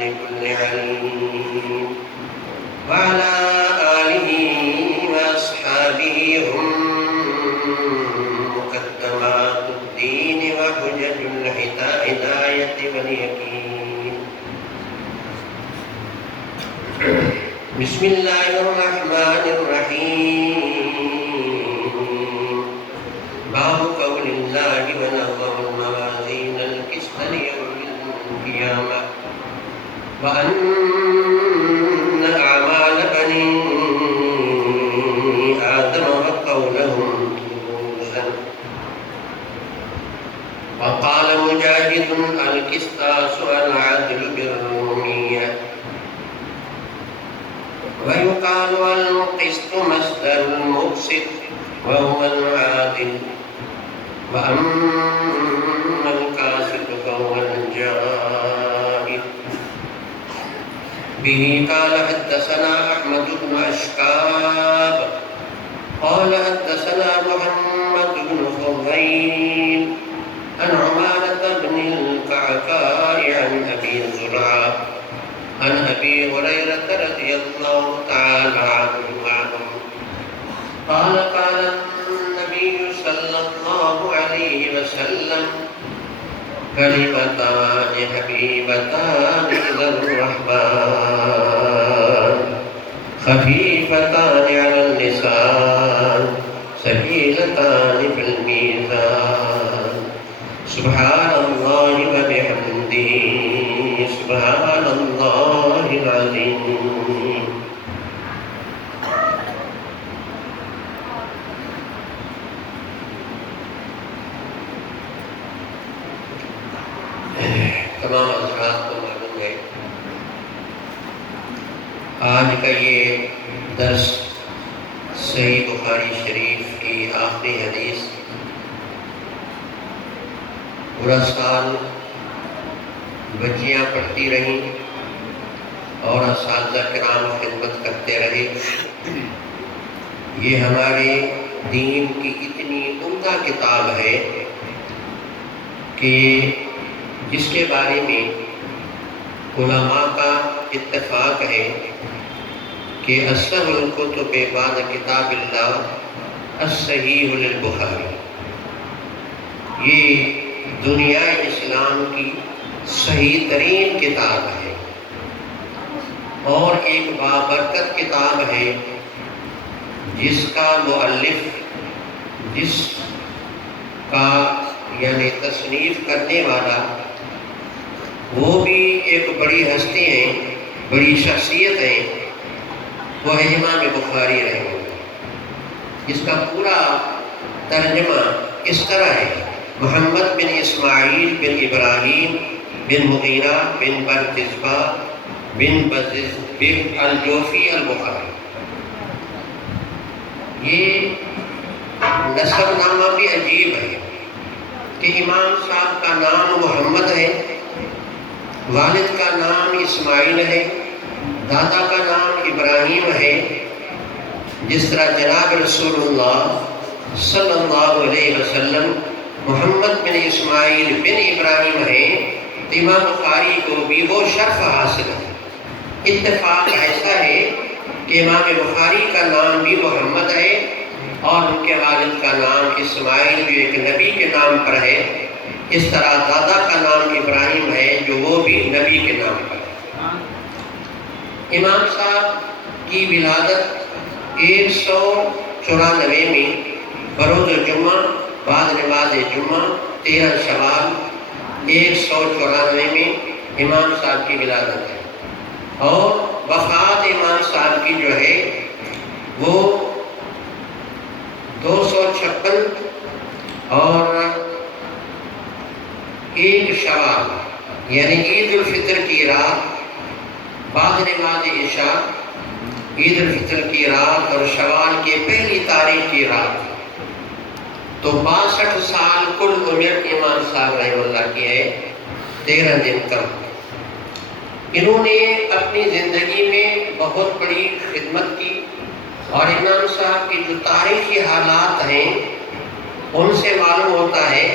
لكل عليم وعلى آله وأصحابه هم مقدمات الدين وحجج الهداية واليقين. بسم الله الرحمن الرحيم. باب قول الله ونظر الموازين القسط ليوم القيامة وأن أعمال بني آدم وقولهم توزن. وقال مجاهد القسطاس العدل بالرومية. ويقال القسط مصدر المقسط وهو العادل، وأما القاسط فهو الجائر. به قال حدثنا أحمد بن أشكاب قال حدثنا محمد بن فضيل عن عمارة بن القعقاع عن أبي زرعة عن أبي هريرة رضي الله تعالى عنه قال قال النبي صلى الله عليه وسلم: كلمتان حبيبتان إلى الرحمن خفيفتان على اللسان ثقيلتان في الميزان سبحان الله وبحمده سبحان الله العظيم. تمام حضرات کو معلوم ہے آج کا یہ درس صحیح بخاری شریف کی آخری حدیث. پورا سال بچیاں پڑھتی رہیں اور اساتذہ کرام خدمت کرتے رہے. یہ ہمارے دین کی اتنی عمدہ کتاب ہے کہ جس کے بارے میں علماء کا اتفاق ہے کہ اصح الکتب بعد کتاب اللہ الصحیح للبخاری. یہ دنیا اسلام کی صحیح ترین کتاب ہے اور ایک بابرکت کتاب ہے جس کا مؤلف، جس کا یعنی تصنیف کرنے والا وہ بھی ایک بڑی ہستی ہیں، بڑی شخصیت ہیں، وہ ہے امام بخاری رحمہ اللہ. اس کا پورا ترجمہ اس طرح ہے: محمد بن اسماعیل بن ابراہیم بن مغیرہ بن برتزبہ بن بزز بن الجوفی البخاری. یہ نسب نامہ بھی عجیب ہے کہ امام صاحب کا نام محمد ہے، والد کا نام اسماعیل ہے، دادا کا نام ابراہیم ہے. جس طرح جناب رسول اللہ صلی اللہ علیہ وسلم محمد بن اسماعیل بن ابراہیم ہے، تو امام بخاری کو بھی وہ شرف حاصل ہے. اتفاق ایسا ہے کہ امام بخاری کا نام بھی محمد ہے اور ان کے والد کا نام اسماعیل جو ایک نبی کے نام پر ہے. اس طرح دادا کا نام ابراہیم ہے جو وہ بھی نبی کے نام پر ہے. امام صاحب کی ولادت 194 میں بروز جمعہ بعد نماز جمعہ 13 شوال 194 میں امام صاحب کی ولادت ہے، اور وفات امام صاحب کی جو ہے وہ 256 اور 1 شوال یعنی عید الفطر کی رات بعد نماز عشاء، عید الفطر کی رات اور شوال کے پہلی تاریخ کی رات. تو 62 سال کل عمر امام صاحب رحمہ اللہ کی ہے، 13 دن کم. انہوں نے اپنی زندگی میں بہت بڑی خدمت کی اور امام صاحب کی جو تاریخی حالات ہیں ان سے معلوم ہوتا ہے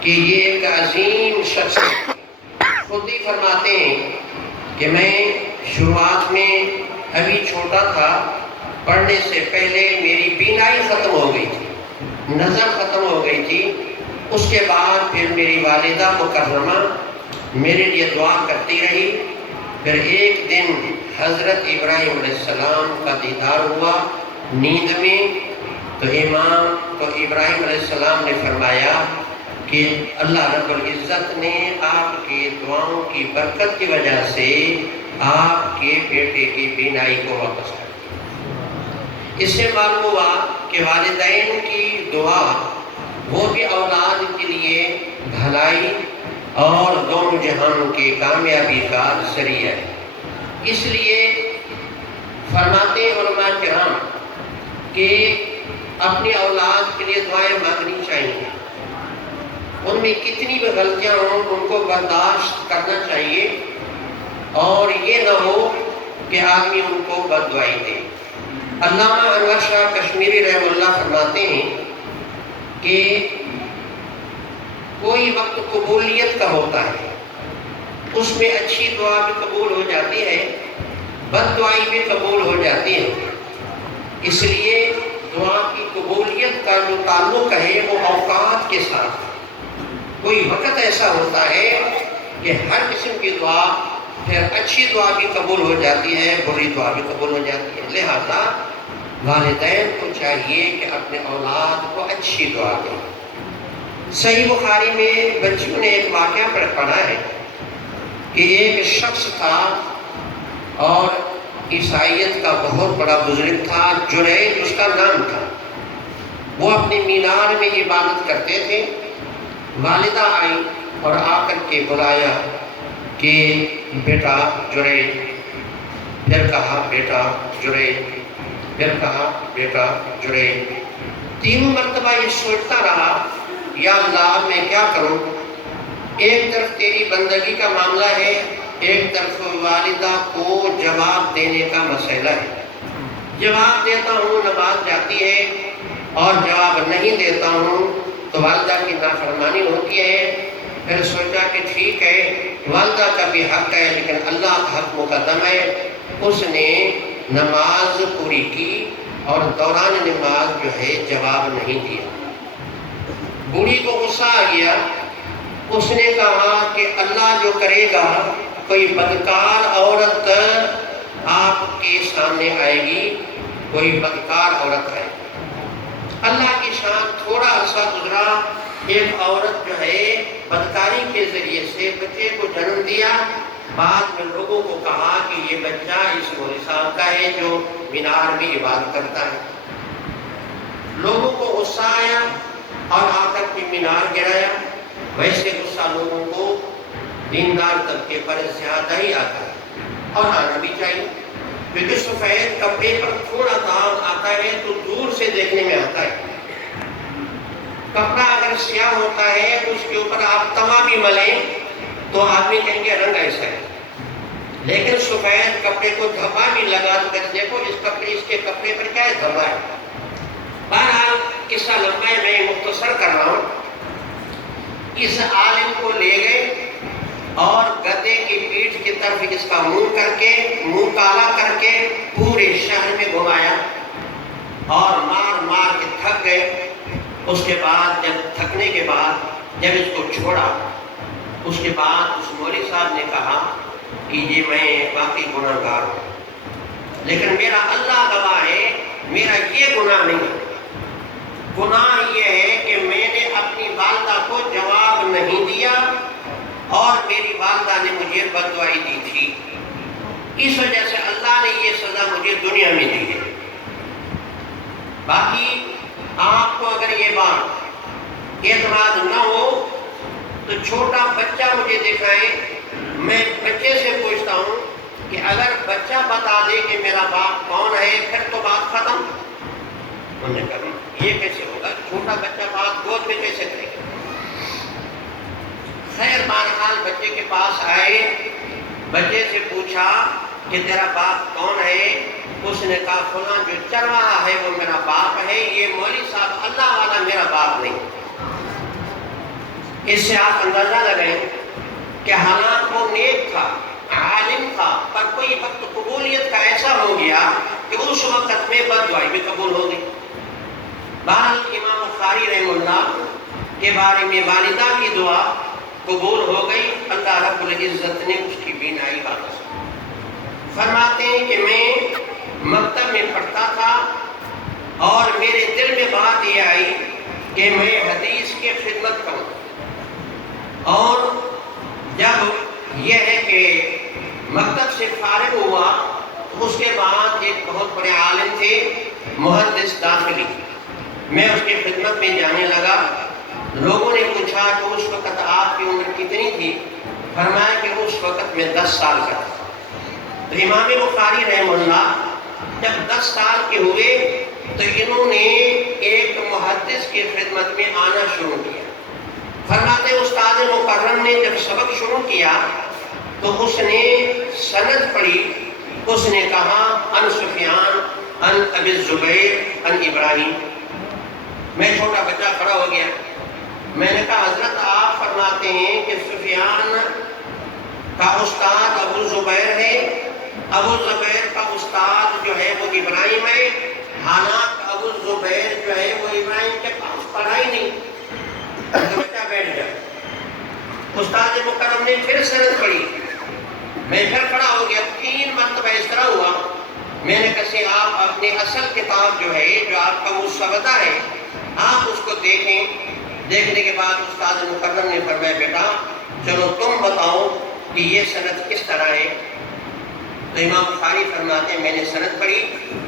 کہ یہ ایک عظیم شخص. خود ہی فرماتے ہیں کہ میں شروعات میں ابھی چھوٹا تھا، پڑھنے سے پہلے میری بینائی ختم ہو گئی تھی، نظر ختم ہو گئی تھی۔ اس کے بعد پھر میری والدہ مکرمہ میرے لیے دعا کرتی رہی۔ پھر ایک دن حضرت ابراہیم علیہ السلام کا دیدار ہوا نیند میں، تو ابراہیم علیہ السلام نے فرمایا کہ اللہ رب العزت نے آپ کی دعاؤں کی برکت کی وجہ سے آپ کے بیٹے کی بینائی کو واپس کر دیا۔ اس سے معلوم ہوا کہ والدین کی دعا وہ بھی اولاد کے لیے بھلائی اور دونوں جہانوں کی کامیابی کا ذریعہ ہے۔ اس لیے فرماتے علماء کرام کہ اپنی اولاد کے لیے دعائیں مانگنی چاہیے، ان میں کتنی بھی غلطیاں ہوں ان کو برداشت کرنا چاہیے، اور یہ نہ ہو کہ آدمی ان کو بد دعائی دے۔ علامہ انور شاہ کشمیری رحمہ اللہ فرماتے ہیں کہ کوئی وقت قبولیت کا ہوتا ہے، اس میں اچھی دعا بھی قبول ہو جاتی ہے، بد دعائی بھی قبول ہو جاتی ہے۔ اس لیے دعا کی قبولیت کا جو تعلق ہے وہ اوقات کے ساتھ ہے۔ کوئی وقت ایسا ہوتا ہے کہ ہر قسم کی دعا، پھر اچھی دعا بھی قبول ہو جاتی ہے، بری دعا بھی قبول ہو جاتی ہے۔ لہذا والدین کو چاہیے کہ اپنے اولاد کو اچھی دعا دیں۔ صحیح بخاری میں بچیوں نے ایک واقعہ پر پڑھا ہے کہ ایک شخص تھا اور عیسائیت کا بہت بڑا بزرگ تھا، جرید اس کا نام تھا۔ وہ اپنے مینار میں عبادت کرتے تھے۔ والدہ آئی اور آ کر کے بلایا کہ بیٹا جرید، پھر کہا بیٹا جرید، پھر کہا بیٹا جرید۔ تینوں مرتبہ یہ سوچتا رہا یا اللہ میں کیا کروں، ایک طرف تیری بندگی کا معاملہ ہے، ایک طرف والدہ کو جواب دینے کا مسئلہ ہے۔ جواب دیتا ہوں نماز جاتی ہے، اور جواب نہیں دیتا ہوں تو والدہ کی نافرمانی ہوتی ہے۔ پھر سوچا کہ ٹھیک ہے، والدہ کا بھی حق ہے لیکن اللہ کا حق مقدم ہے۔ اس نے نماز پوری کی اور دوران نماز جو ہے جواب نہیں دیا۔ بوڑھی کو غصہ آ گیا، اس نے کہا کہ اللہ جو کرے گا، کوئی بدکار عورت آپ کے سامنے آئے گی، کوئی بدکار عورت آئے گی۔ اللہ کی شان، تھوڑا عرصہ گزرا، ایک عورت جو ہے بدکاری کے ذریعے سے بچے کو جنم دیا۔ بعد میں لوگوں کو کہا کہ یہ بچہ اس مولوی صاحب کا ہے جو مینار میں عبادت کرتا ہے۔ لوگوں کو غصہ آیا اور آ کر کے مینار گرایا۔ ویسے غصہ لوگوں کو دیندار طبقے پر زیادہ ہی آتا ہے، اور آنا بھی چاہیے، کیونکہ سفید کپڑے پر تھوڑا داغ آتا ہے تو دور سے دیکھنے میں آتا ہے۔ کپڑا اگر سیاہ ہوتا ہے تو اس کے اوپر آپ توا بھی ملیں تو آدمی کہیں گے رنگ ایسا ہے، لیکن سفید کپڑے کو دھبا بھی لگا تو کہتے دیکھو اس کے کپڑے پر کیا ہے، دھبا ہے۔ بہرحال قصہ لمبا ہے، میں مختصر کر رہا ہوں۔ اس عالم کو لے گئے اور گدھے کی پیٹھ کی طرف اس کا منہ کالا کر کے پورے شہر میں گھمایا، اور مار مار کے تھک گئے۔ اس کے بعد تھکنے کے بعد جب اس کو چھوڑا، اس کے بعد اس مولوی صاحب نے کہا کہ یہ میں واقعی گناہ گار ہوں، لیکن میرا اللہ گواہ ہے میرا یہ گناہ نہیں ہے۔ گناہ یہ ہے کہ میں نے اپنی والدہ کو جواب نہیں دیا اور میری والدہ نے مجھے بد دعائی دی تھی، اس وجہ سے اللہ نے یہ سزا مجھے دنیا میں دی ہے۔ باقی آپ کو اگر یہ بات اعتماد نہ ہو تو چھوٹا بچہ مجھے دکھائے، میں بچے سے پوچھتا ہوں کہ اگر بچہ بتا دے کہ میرا باپ کون ہے پھر تو بات ختم۔ انہوں نے کہا یہ کیسے ہوگا، چھوٹا بچہ بات گود میں کیسے کرے گا۔ خیر بہرحال بچے کے پاس آئے، بچے سے پوچھا کہ تیرا باپ کون ہے؟ اس نے کہا فلاں جو چل رہا ہے وہ میرا باپ ہے، یہ مولوی صاحب اللہ والا میرا باپ نہیں۔ اس سے آپ اندازہ لگائیں کہ حالات وہ نیک تھا، عالم تھا، کے بارے میں والدہ کی دعا قبول ہو گئی، اللہ رب العزت نے اس کی بینائی واپس کی۔ فرماتے ہیں کہ میں مکتب میں پڑھتا تھا اور میرے دل میں بات یہ آئی کہ میں حدیث کی خدمت کروں، اور جب یہ ہے کہ مکتب سے فارغ ہوا تو اس کے بعد ایک بہت بڑے عالم تھے محدث داخلی، میں اس کی خدمت میں جانے لگا۔ لوگوں نے پوچھا کہ اس وقت آپ کی عمر کتنی تھی؟ فرمایا کہ اس وقت میں 10 سال کا تھا۔ تو امام بخاری رحمہ اللہ جب 10 سال کے ہوئے تو انہوں نے ایک محدث کی خدمت میں آنا شروع کیا۔ فرماتے استاد مکرم نے جب سبق شروع کیا تو اس نے سند پڑھی، اس نے کہا ان سفیان ان ابی الزبیر ان ابراہیم۔ میں چھوٹا بچہ کھڑا ہو گیا، میں نے کہا حضرت آپ فرماتے ہیں کہ سفیان کا استاد ابو زبیر ہے، ابو زبیر کا استاد جو ہے وہ ابراہیم ہے، حالانکہ ابو زبیر جو ہے وہ ابراہیم کے پاس پڑھا ہی نہیں۔ بچہ بیٹھ گیا، استاد مکرم نے پھر سند پڑھی، میں پھر کھڑا ہو گیا، 3 مرتبہ اس طرح ہوا۔ میں نے کہا آپ اپنی اصل کتاب جو ہے جو آپ کا مسودہ ہے آپ اس کو دیکھیں۔ دیکھنے کے بعد استاد مکرم نے فرمایا بیٹا چلو تم بتاؤ کہ یہ سند کس طرح ہے۔ تو امام بخاری فرماتے ہیں میں نے سند پڑھی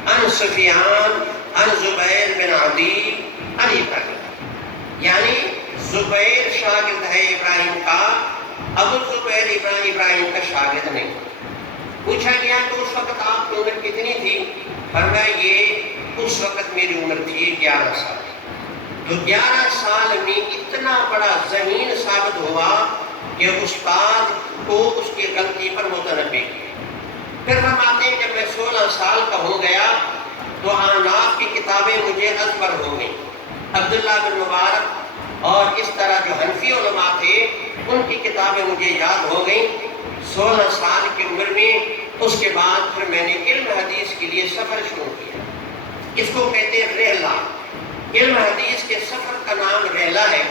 ان سفیان ان زبیر بن عدی ان ابراہیم، یعنی زبیر شاگرد ہے ابراہیم کا، ابو زبیر ابراہیم کا شاگرد نہیں۔ پوچھا گیا تو اس وقت آپ کی عمر کتنی تھی؟ فرمایا یہ اس وقت میری عمر تھی 11 سال۔ تو 11 سال میں اتنا بڑا ذہین ثابت ہوا کہ استاد کو اس کی غلطی پر متنبہ کیا۔ پھر فرماتے ہیں جب میں 16 سال کا ہو گیا تو احناف کی کتابیں مجھے ازبر ہو گئیں، عبداللہ بن مبارک اور اس طرح جو حنفی علماء تھے ان کی کتابیں مجھے یاد ہو گئیں 16 سال کی عمر میں۔ اس کے بعد پھر میں نے علم حدیث کے لیے سفر شروع کیا، اس کو کہتے ہیں رحلہ، علم حدیث کے سفر کا نام رحلہ ہے۔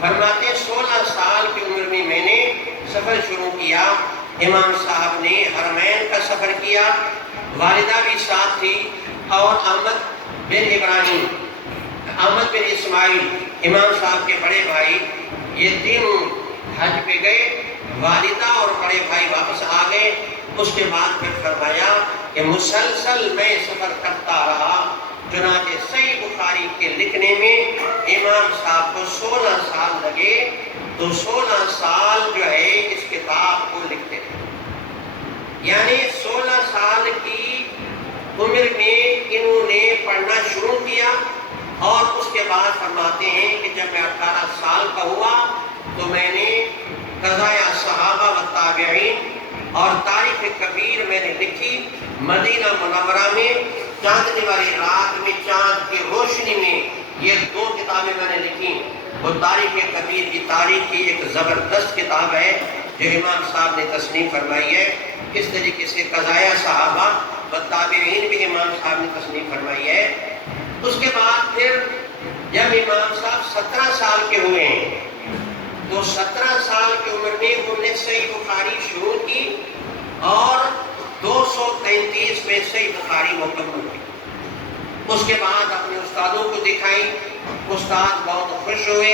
فرماتے 16 سال کی عمر میں نے سفر شروع کیا۔ امام صاحب نے حرمین کا سفر کیا، والدہ بھی ساتھ تھی، اور احمد بن ابراہیم، احمد بن اسماعیل امام صاحب کے بڑے بھائی، یہ تینوں حج پہ گئے، والدہ اور بڑے بھائی واپس آ گئے۔ اس کے بعد پھر فرمایا کہ مسلسل میں سفر کرتا رہا، چنانچہ صحیح بخاری کے لکھنے میں امام صاحب کو 16 سال لگے، تو 16 سال جو ہے اس کتاب کو لکھتے تھے، یعنی 16 سال کی عمر میں انہوں نے پڑھنا شروع کیا۔ اور اس کے بعد فرماتے ہیں کہ جب میں 18 سال کا ہوا تو میں نے قضایا صحابہ و تابعین اور تاریخ کبیر میں نے لکھی، مدینہ منورہ میں چاندنی والی رات میں چاند کی روشنی میں یہ 2 کتابیں میں نے لکھی۔ وہ تاریخ کبیر کی تاریخ کی ایک زبردست کتاب ہے جو امام صاحب نے تصنیف فرمائی ہے۔ کس طریقے سے قضایا صحابہ و تابعین بھی امام صاحب نے تصنیف فرمائی ہے۔ اس کے بعد پھر جب امام صاحب 17 سال کے ہوئے ہیں تو 17 سال کی عمر میں انہوں نے صحیح بخاری شروع کی اور 233 میں صحیح بخاری مکمل کی۔ اس کے بعد اپنے استادوں کو دکھائی، استاد بہت خوش ہوئے،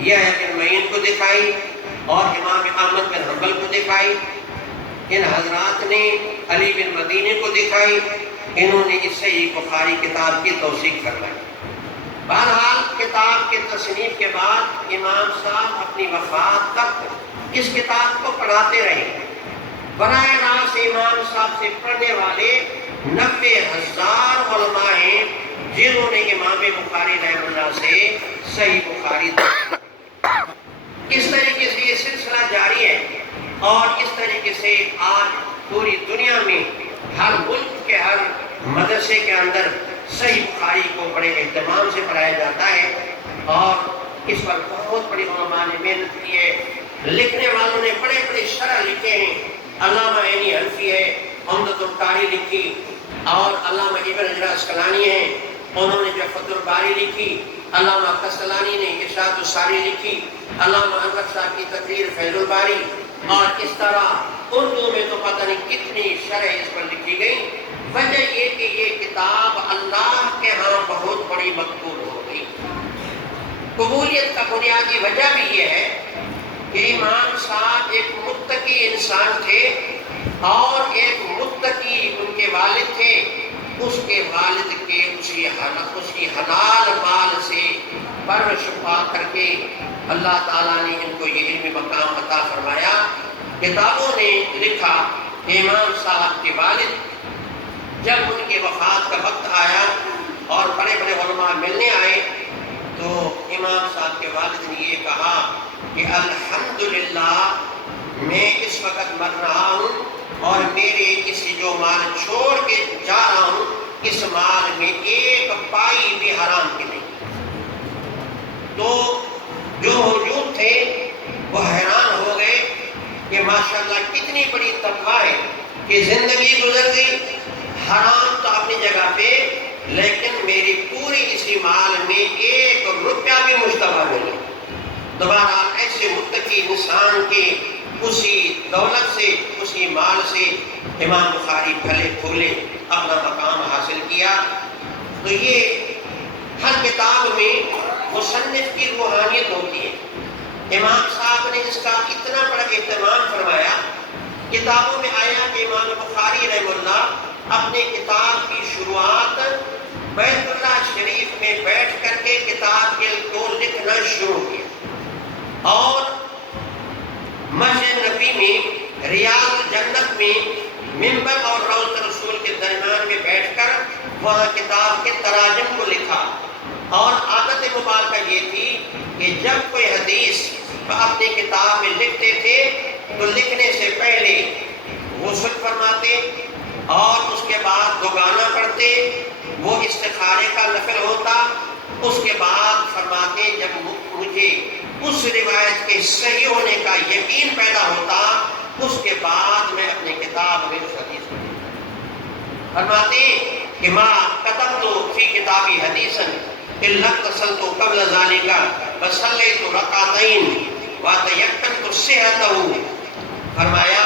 یہ بن معین کو دکھائی اور امام احمد بن حنبل کو دکھائی، ان حضرات نے علی بن مدینی کو دکھائی، انہوں نے اس صحیح بخاری کتاب کی توثیق فرمائی۔ بہرحال کتاب کے تصنیف کے بعد امام صاحب اپنی وفات تک اس کتاب کو پڑھاتے رہے۔ براہ راست امام صاحب سے پڑھنے والے 90,000 علماء ہیں جنہوں نے امام بخاری رحمہ اللہ سے صحیح بخاری اس طریقے سے یہ سلسلہ جاری ہے، اور اس طریقے سے آج پوری دنیا میں ہر ملک کے ہر مدرسے کے اندر صحیح بخاری کو بڑے اہتمام سے پڑھایا جاتا ہے، اور اس پر بہت بڑی علماء نے محنت کی ہے۔ لکھنے والوں نے بڑے بڑے شرح لکھے ہیں، علامہ عینی حنفی ہے، عمدۃ القاری لکھی، اور علامہ ابن حجر عسقلانی ہیں، انہوں نے جو فتح الباری لکھی، علامہ قسطلانی نے ارشاد الساری لکھی، علامہ انور صاحب کی تقریر فیض الباری، اور اس طرح اردو میں تو پتہ نہیں کتنی شرح اس پر لکھی گئی۔ وجہ یہ کہ یہ کتاب اللہ کے ہاں بہت بڑی مقبول ہو گئی۔ قبولیت کا بنیادی وجہ بھی یہ ہے کہ امام صاحب ایک متقی انسان تھے، اور ایک متقی ان کے والد تھے۔ اس کے والد کے اسی حلال مال سے پرورش پا کر کے اللہ تعالیٰ نے ان کو یہ علمی مقام عطا فرمایا۔ کتابوں نے لکھا کہ امام صاحب کے والد جب ان کی وفات کا وقت آیا اور بڑے بڑے علماء ملنے آئے تو امام صاحب کے والد نے یہ کہا کہ الحمدللہ میں اس وقت مر رہا ہوں اور میرے اس جو مال چھوڑ کے جا رہا ہوں اس مال میں ایک پائی بھی حرام کی نہیں۔ تو جو موجود تھے وہ حیران ہو گئے کہ ماشاءاللہ کتنی بڑی تقویٰ ہے کہ زندگی گزر گئی، حرام تو اپنی جگہ پہ، لیکن میری پوری اسی مال میں ایک روپیہ بھی مشتبہ نہیں۔ دوبارہ ایسے متقی انسان کے اسی دولت سے، اسی مال سے امام بخاری پھلے پھولے اپنا مقام حاصل کیا۔ تو یہ ہر کتاب میں مصنف کی روحانیت ہوتی ہے۔ امام صاحب نے اس کا اتنا بڑا اہتمام فرمایا، کتابوں میں آیا کہ امام بخاری رحمہ اللہ اپنے کتاب کی شروعات بیت اللہ شریف میں بیٹھ کر کے کتاب کو لکھنا شروع کیا، اور مسجد نبی میں ریاض جنت میں منبر اور روضۃ رسول کے درمیان میں بیٹھ کر وہاں کتاب کے تراجم کو لکھا۔ اور عادت مبارکہ یہ تھی کہ جب کوئی حدیث اپنی کتاب میں لکھتے تھے تو لکھنے سے پہلے غسل فرماتے اور اس کے بعد دوگانہ پڑھتے، وہ استخارے کا نفل ہوتا، اس کے بعد فرماتے جب مجھے اس روایت کے صحیح ہونے کا یقین پیدا ہوتا اس کے بعد میں اپنی کتاب میں اس حدیث کو فرماتے کہ ما کتبت فی کتابی حدیثا الا اتصلت قبل ذلك فصلیت رکعتین وتیقنت صحته۔ فرمایا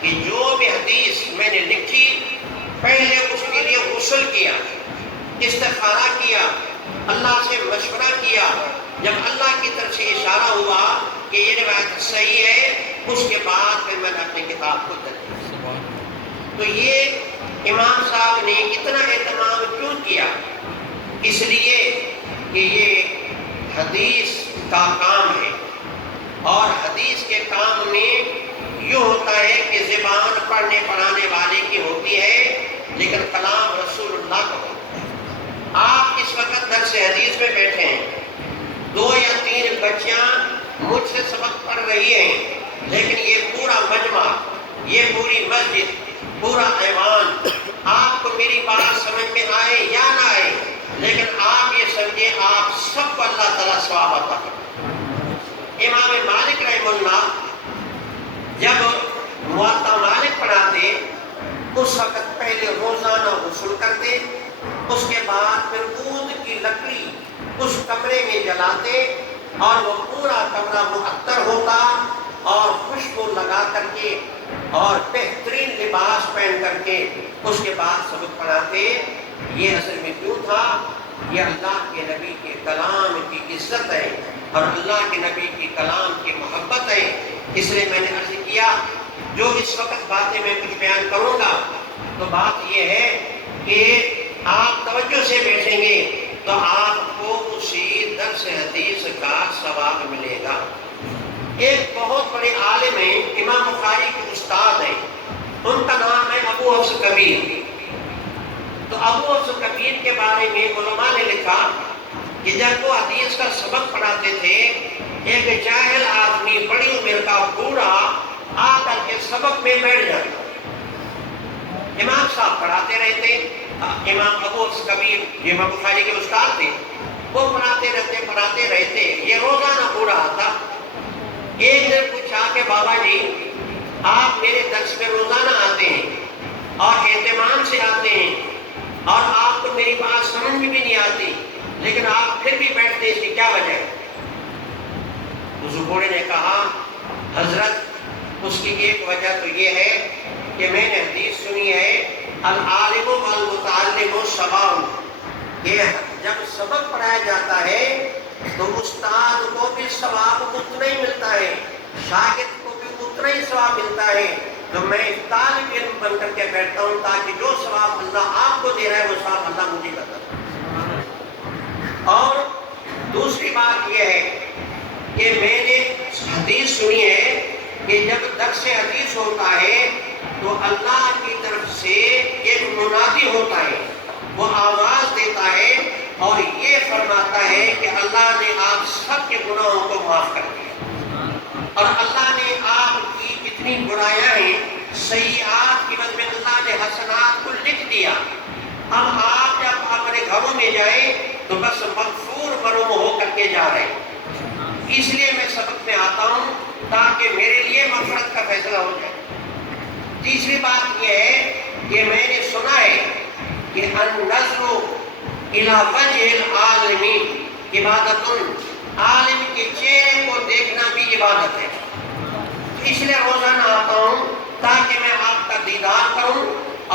کہ جو بھی حدیث میں نے لکھی پہلے اس کے لیے غسل کیا، استخارہ کیا، اللہ سے مشورہ کیا، جب اللہ کی طرف سے اشارہ ہوا کہ یہ روایت صحیح ہے اس کے بعد پھر میں نے اپنی کتاب کو درج کیا۔ تو یہ امام صاحب نے اتنا اہتمام کیوں کیا؟ اس لیے کہ یہ حدیث کا کام ہے، اور حدیث کے کام میں یوں ہوتا ہے کہ زبان پڑھنے پڑھانے والے کی ہوتی ہے لیکن کلام رسول اللہ کا ہوتا ہے۔ آپ اس وقت درس حدیث میں بیٹھے ہیں، 2 یا 3 بچیاں مجھ سے سبق پڑھ رہی ہیں، لیکن یہ پورا مجمع، یہ پوری مسجد، پورا ایوان، آپ کو میری بات سمجھ میں آئے یا نہ آئے، لیکن آپ یہ سمجھیں آپ سب کو اللہ تعالیٰ ثواب عطا کرے۔ امام مالک رحمہ اللہ جب موطا مالک پڑھاتے اس وقت پہلے روزانہ غسل کرتے، اس کے بعد پھر عود کی لکڑی اس کمرے میں جلاتے اور وہ پورا کمرہ معطر ہوتا اور خوشبو لگا کر کے اور بہترین لباس پہن کر کے اس کے بعد سبق پڑھاتے۔ یہ اصل میں کیوں تھا؟ یہ اللہ کے نبی کے کلام کی عزت ہے اور اللہ کے نبی کی کلام کی محبت ہے۔ اس لیے میں نے عرض کیا جو اس وقت باتیں میں کچھ بیان کروں گا تو بات یہ ہے کہ آپ توجہ سے بیٹھیں گے تو آپ کو اسی درس حدیث کا ثواب ملے گا۔ ایک بہت بڑے عالم ہیں، امام بخاری کے استاد ہیں، ان کا نام ہے ابو حفص کبیر۔ تو ابو حفص کبیر کے بارے میں علماء نے لکھا کہ جب وہ حدیث کا سبق پڑھاتے تھے ایک جاہل آدمی بڑی عمر کا بوڑھا آ کر کے سبق میں بیٹھ جاتا۔ امام صاحب پڑھاتے رہتے، امام ابو حفص کبیر امام بخاری کے استاد تھے، وہ پڑھاتے رہتے، یہ روزانہ بوڑھا آتا۔ ایک دن پوچھا کہ بابا جی آپ میرے درس میں روزانہ آتے ہیں اور اہتمام سے آتے ہیں اور آپ کو میری بات سمجھ میں بھی نہیں آتی، لیکن آپ پھر بھی بیٹھتے، اس کی کیا وجہ ہے؟ اس بوڑھے نے کہا حضرت اس کی ایک وجہ تو یہ ہے کہ میں نے حدیث سنی ہے العالم والمتعلم سواء، کہ جب سبق پڑھایا جاتا ہے تو استاد کو بھی ثواب اتنا ہی ملتا ہے، شاگرد کو بھی اتنا ہی ثواب ملتا ہے۔ تو میں طالب علم بن کر کے بیٹھتا ہوں تاکہ جو ثواب اللہ آپ کو دے رہا ہے وہ ثواب اللہ مجھے کرتا ہے۔ اور دوسری بات یہ ہے کہ میں نے حدیث سنی ہے کہ جب درس حدیث ہوتا ہے تو اللہ کی طرف سے ایک منادی ہوتا ہے، وہ آواز دیتا ہے اور یہ فرماتا ہے کہ اللہ نے آپ سب کے گناہوں کو معاف کر دیا، اور اللہ نے آپ کی جتنی برائیاں ہیں سیئات کی بدلے میں اللہ نے حسنات کو لکھ دیا۔ اب آپ جب اپنے گھروں میں جائیں تو بس مغفور مرحوم ہو کر کے جا رہے ہیں۔ اس لیے میں سبق میں آتا ہوں تاکہ میرے لیے مغفرت کا فیصلہ ہو جائے۔ تیسری بات یہ ہے کہ میں نے سنا ہے کہ النظر الی وجہ العالم عبادت، عالم کے چہرے کو دیکھنا بھی عبادت ہے۔ اس لیے روزانہ آتا ہوں تاکہ میں آپ کا دیدار کروں،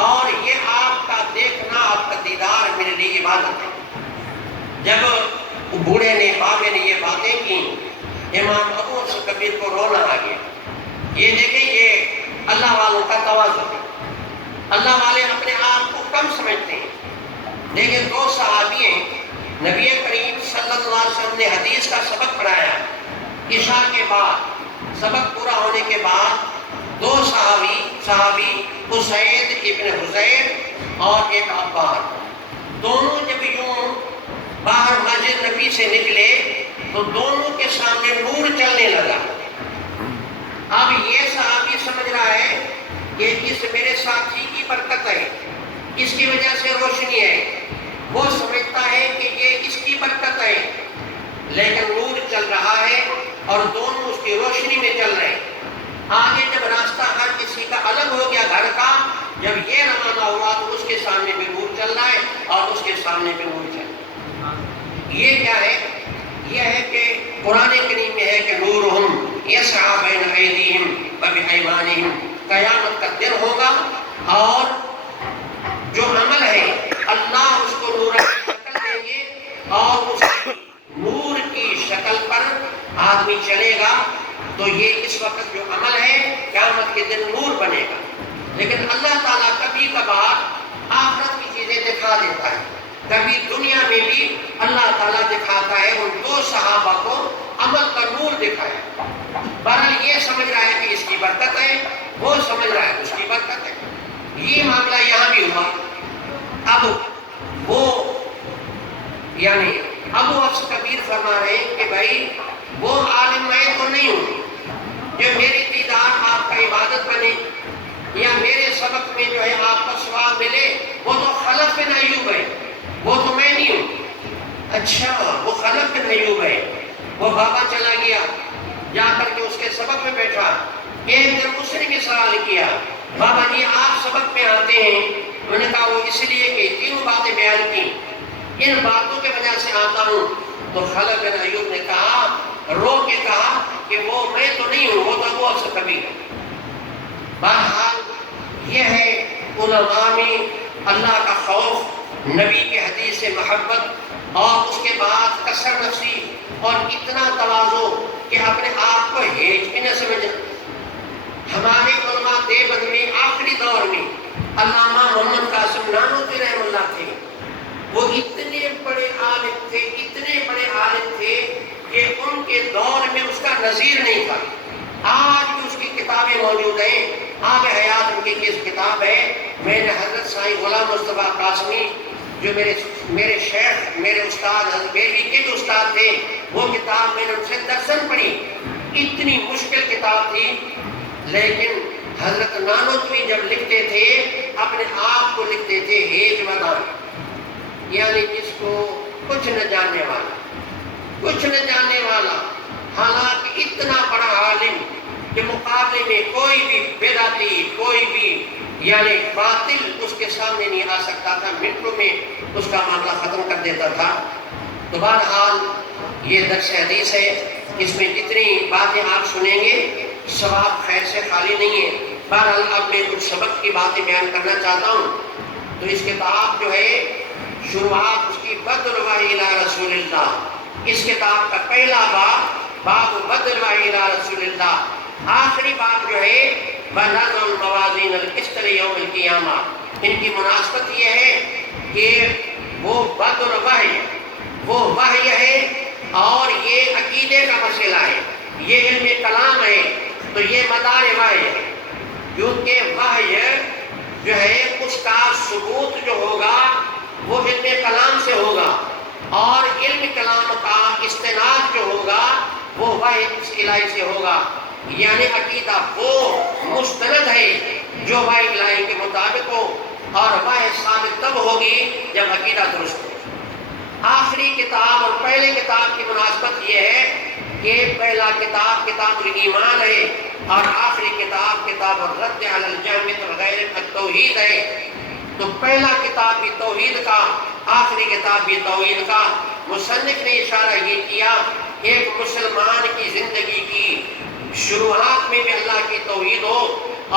اور یہ آپ کا دیکھنا، آپ کا دیدار میرے لیے عبادت ہے۔ جب بوڑھے نے بابے نے یہ باتیں کی، امام ابو کبیر کو رونا آ گیا۔ یہ دیکھیں یہ اللہ والوں کا تواضع ہے، اللہ والے اپنے آپ کو کم سمجھتے ہیں۔ لیکن دو صحابی ہیں، نبی کریم صلی اللہ علیہ وسلم نے حدیث کا سبق پڑھایا، عشاء کے بعد سبق پورا ہونے کے بعد دو صحابی اسید ابن حضیر اور ایک عباد، دونوں جب یوں باہر مسجد نبی سے نکلے تو دونوں کے سامنے نور چلنے لگا۔ اب یہ صحابی سمجھ رہا ہے کہ اس میرے ساتھی کی برکت ہے، اس کی وجہ سے روشنی ہے، وہ سمجھتا ہے کہ یہ اس کی برکت ہے، لیکن نور چل رہا ہے اور دونوں اس کی روشنی میں چل رہے ہیں۔ آگے جب راستہ ہر کسی کا الگ ہو گیا گھر کا، جب یہ روانہ ہوا تو اس کے سامنے بھی نور چل رہا ہے اور اس کے سامنے بھی نور چل رہا ہے۔ یہ کیا ہے؟ یہ ہے کہ قرآن کریم میں ہے کہ نورہم یسعی بین ایدیہم وبایمانہم، قیامت کا دن ہوگا اور جو عمل ہے اللہ اس کو نور کی شکل دیں گے، اور اس نور کی شکل پر آدمی چلے گا۔ تو یہ اس وقت جو عمل ہے قیامت کے دن نور بنے گا۔ لیکن اللہ تعالیٰ کبھی کبھار آخرت کی چیزیں دکھا دیتا ہے، کبھی دنیا میں بھی اللہ تعالیٰ دکھاتا ہے۔ ان دو صحابہ کو عمل کا نور دکھایا، بہرحال یہ سمجھ رہا ہے کہ اس کی برکت ہے، وہ سمجھ رہا ہے اس کی برکت ہے۔ یہ معاملہ یہاں بھی ہوا۔ اب وہ یعنی ابو حفص کبیر فرما رہے ہیں کہ بھائی وہ عالم میں تو نہیں ہوں جو میری دیدار آپ کا عبادت بنے یا میرے سبق میں جو ہے آپ کا ثواب ملے، وہ تو خلف بن ایوب ہے، وہ تو میں نہیں ہوں۔ اچھا وہ خلف بن ایوب ہے، وہ بابا چلا گیا، جا کر کے اس کے سبق میں بیٹھا، ایک دن اس نے بھی سوال کیا بابا جی آپ سبق میں آتے ہیں؟ انہوں نے کہا وہ اس لیے کہ تینوں باتیں بیان کی، ان باتوں کی وجہ سے آتا ہوں۔ تو خلف بن ایوب نے کہا، رو کے کہا کہ وہ میں تو نہیں ہوں، وہ تو ابو حفص کبیر ہے۔ بہرحال یہ ہے علماء میں اللہ کا خوف، نبی کے حدیث سے محبت، اور اس کے بعد کثر نفسی اور اتنا تواضع کہ اپنے آپ کو ہیج بھی نہ سمجھنا۔ ہمارے علماء دیوبند میں آخری دور میں علامہ محمد قاسم نانوتوی رحمہ اللہ تھے، وہ اتنے بڑے عالم تھے، اتنے بڑے عالم تھے کہ ان کے دور میں اس کا نظیر نہیں تھا۔ آج بھی اس کی کتابیں موجود ہیں، آب حیات ان کی کتاب ہے۔ میں نے حضرت سائیں غلام مصطفیٰ قاسمی جو میرے شیخ، میرے استاد حضرت بیلوی کے جو استاد تھے، وہ کتاب میں نے ان سے درسن پڑھی۔ اتنی مشکل کتاب تھی، لیکن حضرت نانوتوی جب لکھتے تھے اپنے آپ کو لکھتے تھے ہیج مدان، یعنی جس کو کچھ نہ جاننے والا، کچھ نہ جاننے والا، حالانکہ اتنا بڑا عالم کہ مقابلے میں کوئی بھی بدعتی، کوئی بھی یعنی باطل اس کے سامنے نہیں آ سکتا تھا، منٹوں میں اس کا معاملہ ختم کر دیتا تھا۔ تو بہرحال یہ درس حدیث ہے، اس میں جتنی باتیں آپ سنیں گے ثواب خیر سے خالی نہیں ہے۔ بہرحال اب میں کچھ سبق کی باتیں بیان کرنا چاہتا ہوں۔ تو اس کتاب جو ہے شروعات اس کی بدء الوحی الی رسول اللہ، اس کتاب کا پہلا باب بدء الوحی الی رسول اللہ، آخری باب جو ہے بنظم الموازین القسط لیوم القیامہ۔ ان کی مناسبت یہ ہے کہ وہ بدء الوحی وہ وحی ہے اور یہ عقیدے کا مسئلہ ہے، یہ علم کلام ہے، تو یہ مدار وحی ہے، کیونکہ وحی جو ہے اس کا ثبوت جو ہوگا وہ علم کلام سے ہوگا، اور علم کلام کا استناد جو ہوگا وہ وحی الہی سے ہوگا۔ یعنی عقیدہ وہ مستند ہے جو وحی الہی کے مطابق ہو، اور وحی ثابت تب ہوگی جب عقیدہ درست ہو۔ آخری کتاب اور پہلے کتاب کی مناسبت یہ ہے کہ پہلا کتاب کتاب الایمان ہے، اور آخری کتاب کتاب الرد علی الجہم وغیرہ التوحید ہے۔ تو پہلا کتاب بھی توحید کا، آخری کتاب بھی توحید کا۔ مصنف نے اشارہ یہ کیا ایک مسلمان کی زندگی کی شروعات میں بھی اللہ کی توحید ہو،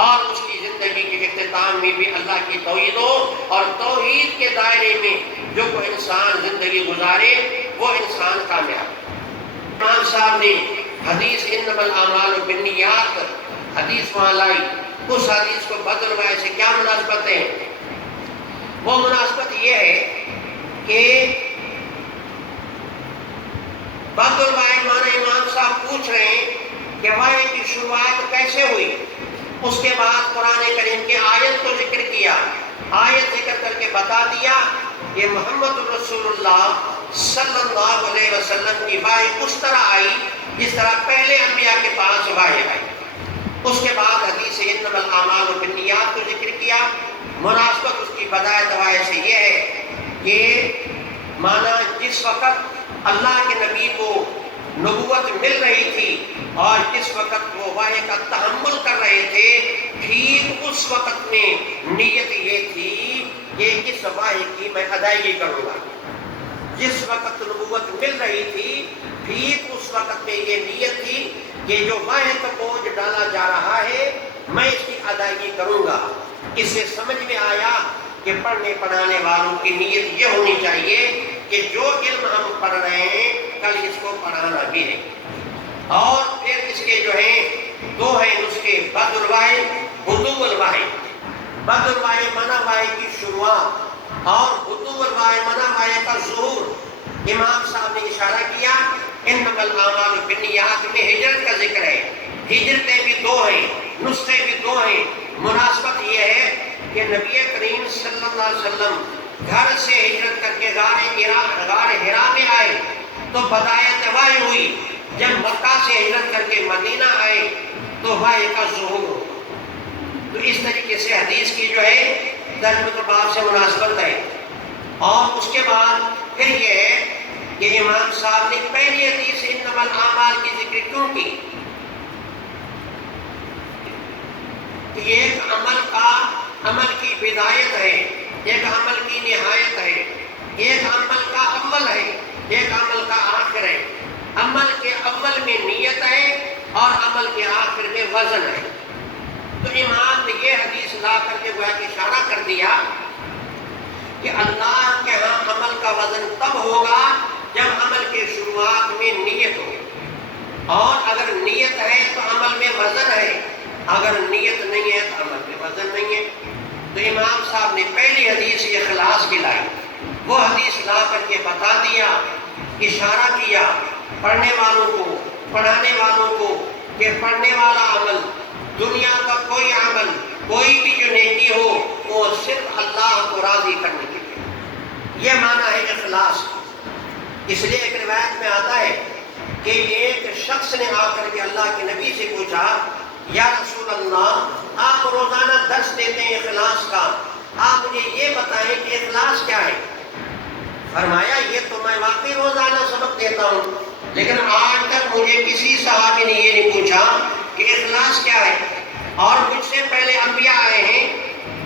اور اس کی زندگی کے اختتام میں بھی اللہ کی توحید ہو، اور توحید کے دائرے میں جو کوئی انسان زندگی گزارے وہ انسان کامیاب۔ امام صاحب نے حدیث انما الاعمال بالنیات حدیث وہاں لائی، اس حدیث کو بدء الوحی سے کیا مناسبت ہے؟ وہ مناسبت یہ ہے کہ بدء الوحی مانا امام صاحب پوچھ رہے ہیں کہ وحی کی شروعات کیسے ہوئی۔ اس کے بعد قرآن کریم کی آیت کو ذکر کیا، آیت ذکر کر کے بتا دیا کہ محمد رسول اللہ صلی اللہ علیہ وسلم کی وحی اس طرح آئی جس طرح پہلے انبیاء کے پاس وحی آئی۔ اس کے بعد حدیث انما الاعمال بالنیات کو ذکر کیا۔ مناسبت اس کی بدایت وحی سے یہ ہے کہ مانا جس وقت اللہ کے نبی کو نبوت مل رہی تھی اور جس وقت وہ وحی کا تحمل کر رہے تھے، ٹھیک اس وقت میں نیت یہ تھی کہ اس وحی کی میں ادائیگی کروں گا۔ جس وقت نبوت مل رہی تھی ٹھیک اس وقت میں یہ نیت تھی کہ جو وحی کا بوجھ ڈالا جا رہا ہے میں اس کی ادائیگی کروں گا۔ اس سے سمجھ میں آیا کہ پڑھنے پڑھانے والوں کی نیت یہ ہونی چاہیے کہ جو علم ہم پڑھ رہے ہیں کل اس کو پڑھانا بھی ہے۔ اور پھر اس کے جو ہیں دو ہیں نسخے، بدء الوحی بدوء الوحی۔ بدء الوحی مانا وحی کی شروعات، اور بدوء الوحی مانا وحی کا ظہور۔ امام صاحب نے اشارہ کیا انما الاعمال بالنیات میں ہجرت کا ذکر ہے، ہجرتیں بھی دو ہیں، نسخے بھی دو ہیں۔ مناسبت یہ ہے کہ نبی کریم صلی اللہ علیہ وسلم گھر سے ہجرت کر کے غار حرا میں آئے تو بدایت وحی ہوئی، جب مکہ سے ہجرت کر کے مدینہ آئے تو وحی کا ظہور ہو۔ تو اس طریقے سے حدیث کی جو ہے ترجمہ باب سے مناسبت ہے۔ اور اس کے بعد پھر یہ ہے کہ امام صاحب نے پہلی حدیث انما الاعمال کی ذکر کیوں کی؟ کہ ایک عمل کی بدایت ہے، ایک عمل کی نہایت ہے، ایک عمل کا اول ہے، ایک عمل کا آخر ہے۔ عمل کے اول میں نیت ہے اور عمل کے آخر میں وزن ہے۔ تو امام نے یہ حدیث لا کر کے گویا کہ اشارہ کر دیا کہ اللہ کے ہاں عمل کا وزن تب ہوگا جب عمل کے شروعات میں نیت ہو، اور اگر نیت ہے تو عمل میں وزن ہے، اگر نیت نہیں ہے تو عمل میں وزن نہیں ہے۔ تو امام صاحب نے پہلی حدیث اخلاص کی لائی، وہ حدیث لا کر کے بتا دیا، اشارہ کیا پڑھنے والوں کو، پڑھانے والوں کو کہ پڑھنے والا عمل، دنیا کا کوئی عمل، کوئی بھی جو نیکی ہو وہ صرف اللہ کو راضی کرنے کے لیے، یہ معنی ہے اخلاص۔ اس لیے ایک روایت میں آتا ہے کہ ایک شخص نے آ کر کے اللہ کے نبی سے پوچھا یا رسول اللہ آپ روزانہ درس دیتے ہیں اخلاص کا، آپ مجھے یہ بتائیں کہ اخلاص کیا ہے؟ فرمایا یہ تو میں واقعی روزانہ سبق دیتا ہوں، لیکن آج تک مجھے کسی صحابی نے یہ نہیں پوچھا کہ اخلاص کیا ہے۔ اور مجھ سے پہلے انبیاء آئے ہیں،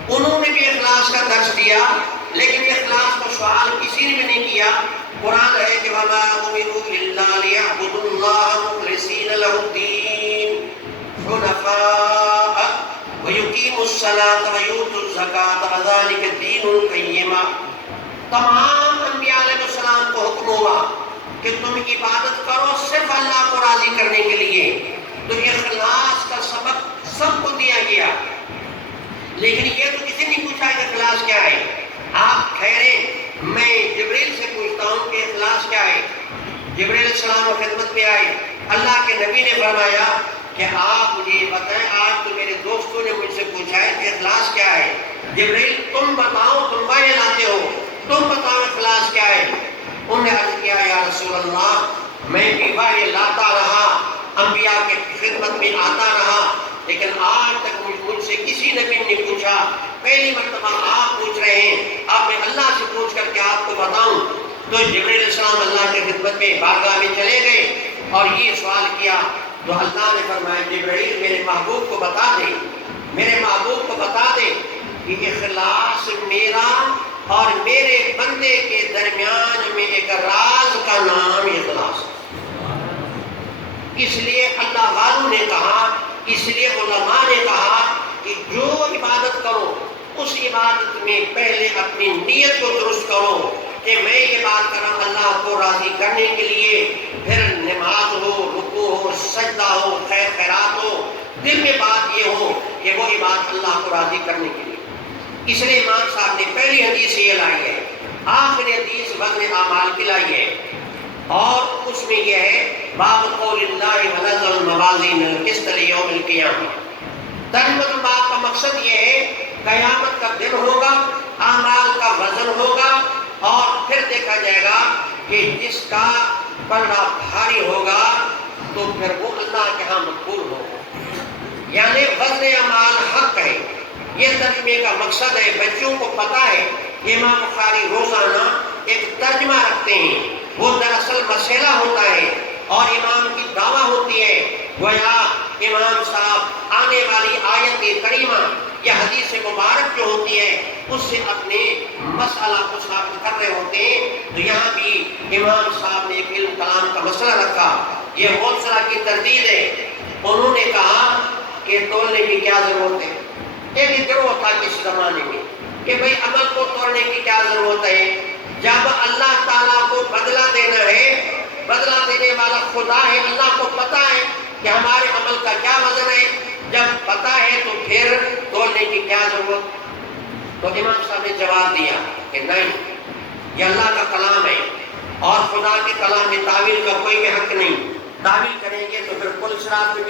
انہوں نے بھی اخلاص کا درس دیا، لیکن اخلاص کو سوال کسی نے بھی نہیں کیا۔ قرآن ہے کہ الصلاۃ ویؤتوا الزکاۃ وذلک الدین القیم. تمام انبیاء علیہ السلام کو حکم ہوا کہ تم عبادت کرو صرف اللہ کو راضی کرنے کے لیے. تو اخلاص کا سبق سب کو دیا گیا، لیکن یہ تو کسی نے پوچھا کہ اخلاص کیا ہے. آپ ٹھہریں، میں جبریل سے پوچھتا ہوں کہ اخلاص کیا ہے. جبریل علیہ السلام و خدمت میں آئے. اللہ کے نبی نے فرمایا کہ آپ مجھے یہ بتائیں، آج تو میرے دوستوں نے مجھ سے پوچھا ہے کہ اخلاص کیا ہے. جبریل تم بتاؤ، تم وحی لاتے ہو، تم بتاؤ اخلاص کیا ہے. انہوں نے عرض کیا یا رسول اللہ میں بھی وحی لاتا رہا، انبیاء کے خدمت میں آتا رہا، لیکن آج تک مجھ سے کسی نبی نے پوچھا. پہلی مرتبہ آپ پوچھ رہے ہیں، اب میں اللہ سے پوچھ کر کے آپ کو بتاؤں. تو جبریل علیہ السلام اللہ کی خدمت میں بارگاہ میں چلے گئے اور یہ سوال کیا. تو اللہ نے فرمایا جبریل میرے محبوب کو بتا دے، میرے محبوب کو بتا دے کہ اخلاص میرا اور میرے بندے کے درمیان میں ایک راز کا نام اخلاص. اس لیے اللہ والوں نے کہا، اس لیے علماء نے کہا کہ جو عبادت کرو اس عبادت میں پہلے اپنی نیت کو درست کرو کہ میں یہ بات کر رہا ہوں اللہ کو راضی کرنے کے لیے. پھر نماز ہو، رکوع ہو، سجدہ ہو، خیر خیرات ہو، دل میں بات یہ ہو کہ وہ عبادت اللہ کو راضی کرنے کے لیے. اس لیے امام صاحب نے پہلی حدیث یہ لائی ہے، آخری حدیث وزن اعمال کی لائی ہے، اور اس میں یہ ہے باب قول اللہ ونزل الموازین القسط لیوم القیامہ. ترجمہ بات کا مقصد یہ ہے قیامت کا دن ہوگا، اعمال کا وزن ہوگا، اور پھر دیکھا جائے گا کہ جس کا پلڑا بھاری ہوگا تو پھر وہ اللہ کے ہاں مقبول ہوگا. یعنی وزن اعمال حق ہے، یہ ترجمے کا مقصد ہے. بچوں کو پتہ ہے امام بخاری روزانہ ایک ترجمہ رکھتے ہیں، وہ دراصل مسئلہ ہوتا ہے اور امام کی دعویٰ ہوتی ہے. گویا امام صاحب آنے والی آیت کریمہ یا حدیث مبارک جو ہوتی ہے اس سے اپنے مسئلہ کو ثابت کر رہے ہوتے ہیں. تو یہاں بھی امام صاحب نے ایک علم کلام کا مسئلہ رکھا، یہ غوثہ کی تردید ہے. انہوں نے کہا کہ تولنے کی کیا ضرورت ہے. ایک گروہ تھا اس زمانے میں کہ بھئی عمل کو توڑنے کی کیا ضرورت ہے، جب اللہ تعالیٰ کو بدلہ دینا ہے، بدلہ دینے والا خدا ہے، اللہ کو پتہ ہے کہ ہمارے عمل کا کیا وزن ہے. جب پتہ ہے تو پھر تولنے کی کیا ضرورت. تو امام صاحب نے جواب دیا کہ نہیں، یہ اللہ کا کلام ہے اور خدا کے کلام میں تعویل کا کوئی بھی حق نہیں. تعویل کریں گے تو پھر کل صراط میں